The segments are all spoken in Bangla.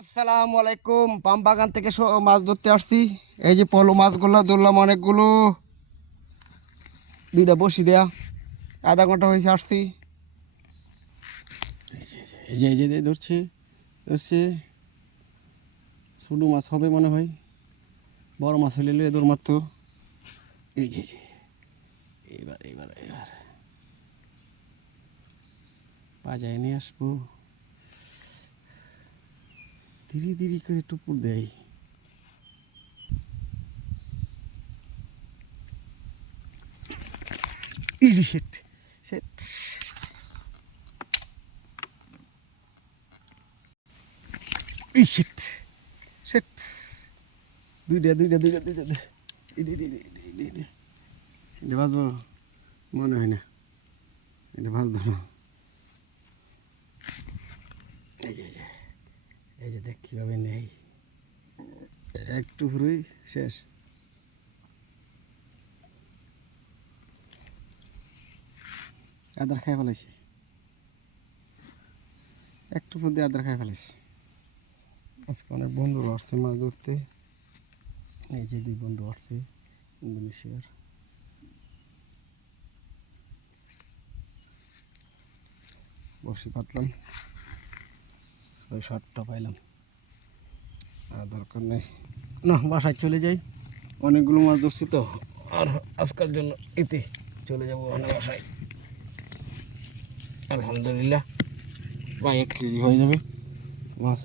আসসালামু আলাইকুম। পাম বাগান থেকে মাছ ধরতে আসছি। এই যে পলো মাছগুলো ধরলাম অনেকগুলো। দুইটা বসি দেয়া, আধা ঘন্টা হয়েছে আসছি। এই যে ধরছে ধরছে। ছোট মাছ হবে মনে হয়, বড় মাছ হইলে দৌড় মারতো। এই যে এবার এবার এবার বাজায় নিয়ে আসবো। ধীরে ধীরে করে টুপুর দেয়। Easy set set set set দুইটা দুইটা দুইটা দুইটা এটা ভাজবো মনে হয় না, এটা ভাজবো না। এই যে দেখ কীভাবে নেই, একটু হুড়ুই শেষ। আদার খাই ফেলাইছে, একটু মধ্যে আদার খাই ফেলাইছে। আজকে অনেক বন্ধুরা আসছে মাছ ধরতে। এই যে দুই বন্ধু আসছে ইন্দোনেশিয়ার। বসে পাতলাম, ওই শর্টটা পাইলাম, আর দরকার নেই। না, বাসায় চলে যাই, অনেকগুলো মাছ ধরছি তো, আর আজকের জন্য এতে চলে যাবো অনেক বাসায়। আলহামদুলিল্লাহ প্রায় 1 কেজি হয়ে যাবে মাছ,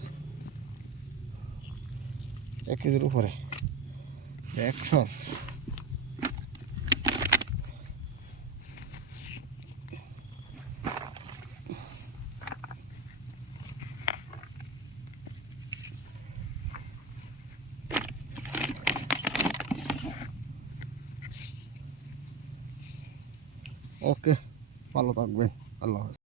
1 কেজির উপরে 100। ওকে, ভালো থাকবেন, আল্লাহ হাফেজ।